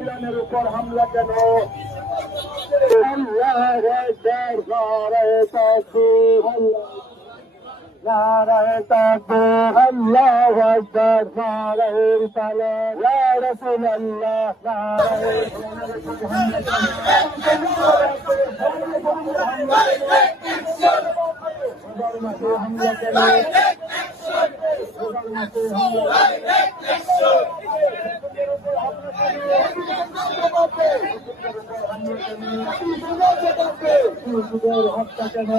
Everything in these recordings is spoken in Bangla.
ইরানের উপর হামলা কেন? নারায়ে তাকবীর, আল্লাহু আকবার, নারায়ে রিসালাত, ইয়া রাসূলুল্লাহ, নারায়ে হামলা কেন? হত্যা কেন?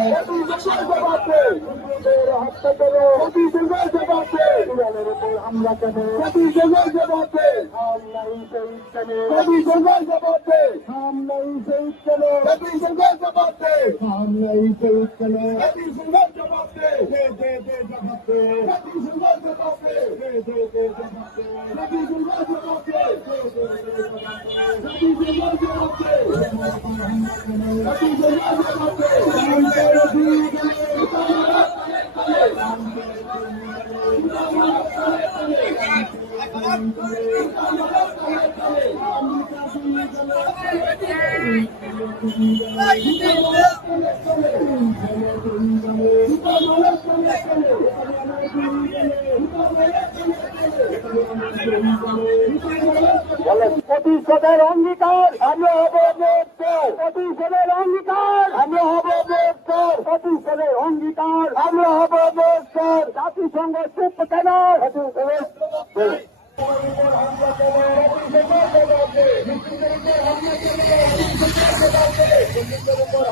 হত্যা কেন? ইরানের উপর হামলা কেন? হামলাই শহীদ কেন? হামলাই শহীদ কেন? হামলাই শহীদ কেন? প্রতিশোধের অঙ্গীকার আমরা হব মোক্তার, প্রতিশোধের অঙ্গীকার আমরা হব মোক্তার, প্রতিশোধের অঙ্গীকার আমরা হব মোক্তার। জাতিসংঘ চুপ কেন?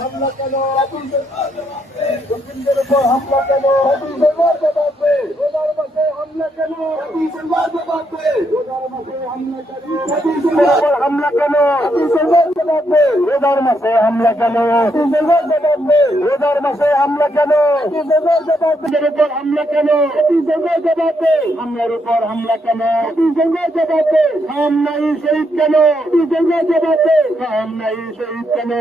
হামলা কেন? মুসলিমদের উপর হামলা কেন? রোজার মাসে হামলা কেন? রোজার মাসে হামলা কেন? হামলা কেন? রোজার মাসে হামলা কেন? রোজার মাসে হামলা কেন? উপর হামলা কেন? হামলার উপর হামলা কেন? হামলাই শহীদ কেন? হামলাই শহীদ কেন?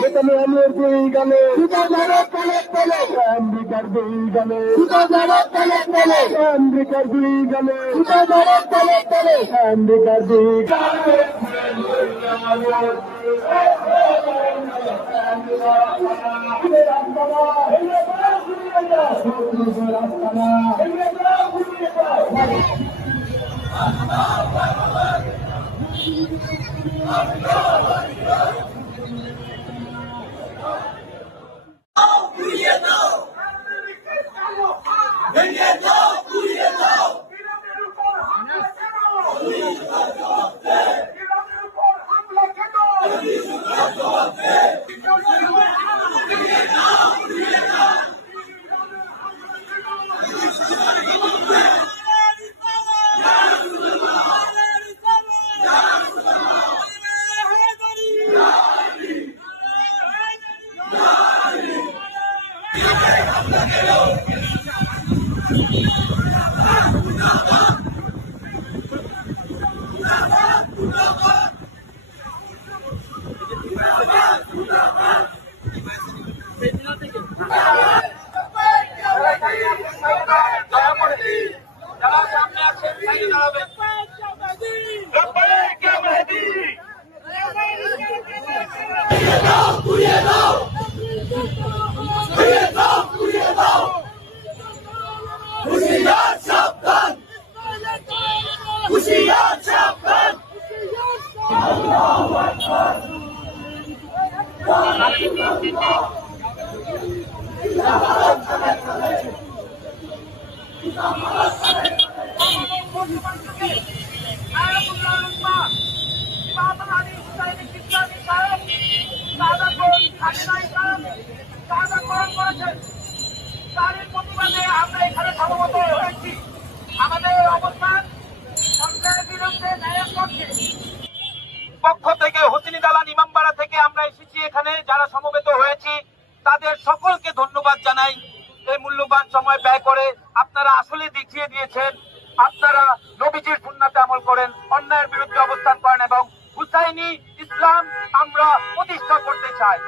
সেখানে আমের দুই গেলে আমেরিকার দুই গেলে আমেরিকার দুই গেলে আমেরিকার দুই তারই প্রতিবাদে আমরা এখানে সমবেত হয়েছি। আমাদের অবস্থান সরকারের বিরুদ্ধে, ন্যায়ের পক্ষে। পক্ষ থেকে হোসেনি দালান ইমামবাড়া থেকে আমরা এসেছি এখানে, যারা সমবেত হয়েছি তাদের সকলকে ধন্যবাদ জানাই। এই মূল্যবান সময় ব্যয় করে আপনারা আসলে দেখিয়ে দিয়েছেন আপনারা নবীজির সুন্নাতে আমল করেন, অন্যায়ের বিরুদ্ধে অবস্থান করেন এবং হুসাইনি ইসলাম আমরা প্রতিষ্ঠা করতে চাই।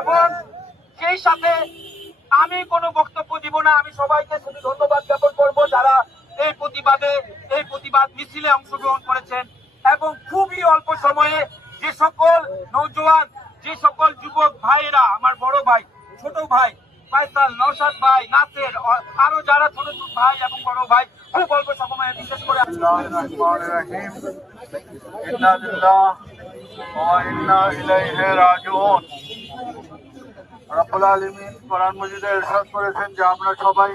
এবং সেই সাথে আমি কোনো বক্তব্য দিব না, আমি সবাইকে শুধু ধন্যবাদ জ্ঞাপন করব যারা এই প্রতিবাদ মিছিলে অংশগ্রহণ করেছেন এবং খুবই অল্প সময়ে যে সকল নৌজওয়ান, যে সকল যুবক ভাইয়েরা, আমার বড় ভাই, ছোট ভাই ফায়সাল, নওশাদ ভাই, নাসের, আরো যারা ছোট ছোট ভাই এবং বড় ভাই খুব অল্প সময়ে বিশেষ করে রব্বুল আলামিন কোরআন মাজিদে ইরশাদ করেছেন যে আমরা সবাই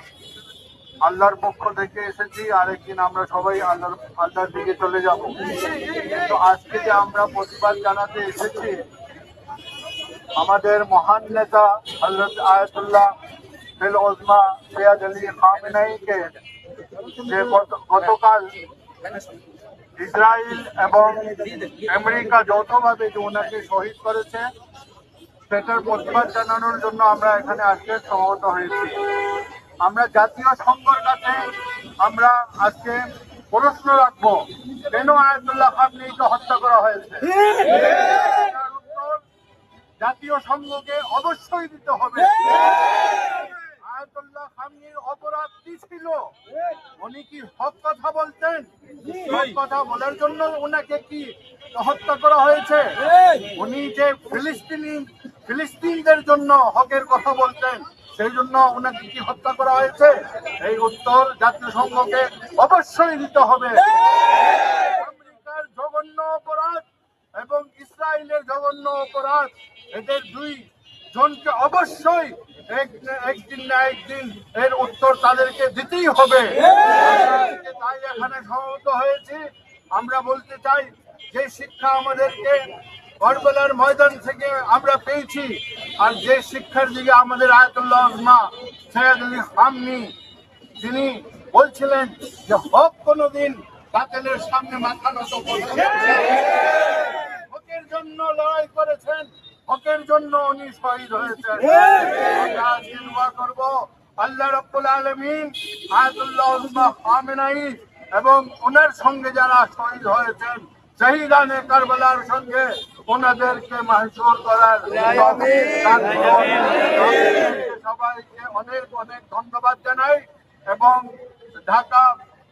আল্লাহর পক্ষ থেকে এসেছি, আরেকদিন আমরা সবাই আল্লাহর দিকে চলে যাব। কিন্তু আজকে যে আমরা প্রতিবাদ জানাতে এসেছি, আমাদের মহান নেতা হযরত আয়াতুল্লাহ ফিল উজমা সৈয়দ আলী খামেনেয়ীকে যে গতকাল ইসরায়েল এবং আমেরিকা যৌথভাবে যে ওনাকে শহীদ করেছে, সেটার প্রতিবাদ জানানোর জন্য আমরা এখানে আজকে সমবেত হয়েছি। আমরা জাতীয় সংঘের কাছে আমরা আজকে প্রশ্ন রাখবো, কেন আয়াতুল্লাহ খামেনেয়ীকে হত্যা করা হয়েছে? এটার উত্তর জাতীয় সংঘকে অবশ্যই দিতে হবে। আয়াতুল্লাহ খামেনেয়ীর অপরাধ কি ছিল? উনি কি হক কথা বলতেন? হক কথা বলার জন্য ওনাকে কি হত্যা করা হয়েছে? উনি যে ফিলিস্তিনদের জন্য হকের কথা বলতেন, সেই জন্য ওনাকে কি হত্যা করা হয়েছে? এই উত্তর জাতীয় সংঘকে অবশ্যই দিতে হবে। আমেরিকার জঘন্য অপরাধ এবং ইসরায়েলের জঘন্য অপরাধ, এদের দুই জনকে অবশ্যই একদিন না একদিন এর উত্তর তাদেরকে দিতেই হবে। তাই এখানে সমবেত হয়েছি। আমরা বলতে চাই, যে শিক্ষা আমাদেরকে কারবালার ময়দান থেকে আমরা পেয়েছি, আর যে শিক্ষার দিকে আমাদের আয়াতুল্লাহ উজমা সৈয়দ আলী খামেনেয়ী তিনি বলছিলেন যে হক কোনোদিন বাতিলের সামনে মাথা নত করবে না। হকের জন্য লড়াই করেছেন, হকের জন্য উনি শহীদ হয়েছেন। আমরা আজকে দোয়া করব আল্লাহ রাব্বুল আলামিন আয়াতুল্লাহ উজমা খামেনেয়ী এবং ওনার সঙ্গে যারা শহীদ হয়েছেন, শহীদানে কারবালার সঙ্গে ওনাদেরকে মাহসুর করার। সবাইকে অনেক অনেক ধন্যবাদ জানাই এবং ঢাকা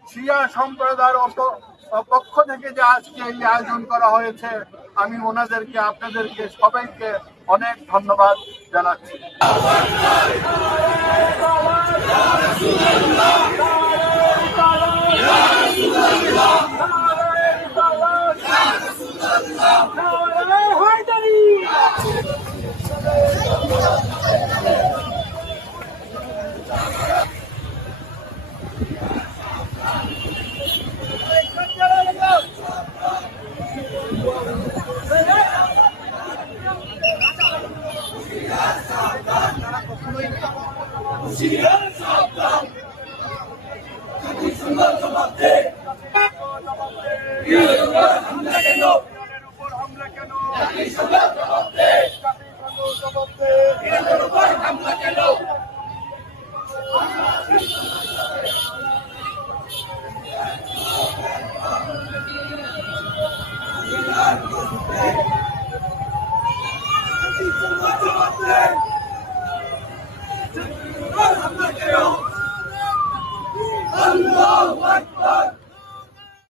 শিয়া সম্প্রদায়ের পক্ষ থেকে যে আজকে এই আয়োজন করা হয়েছে, আমি ওনাদেরকে, আপনাদেরকে সবাইকে অনেক ধন্যবাদ জানাচ্ছি। Allahu Akbar!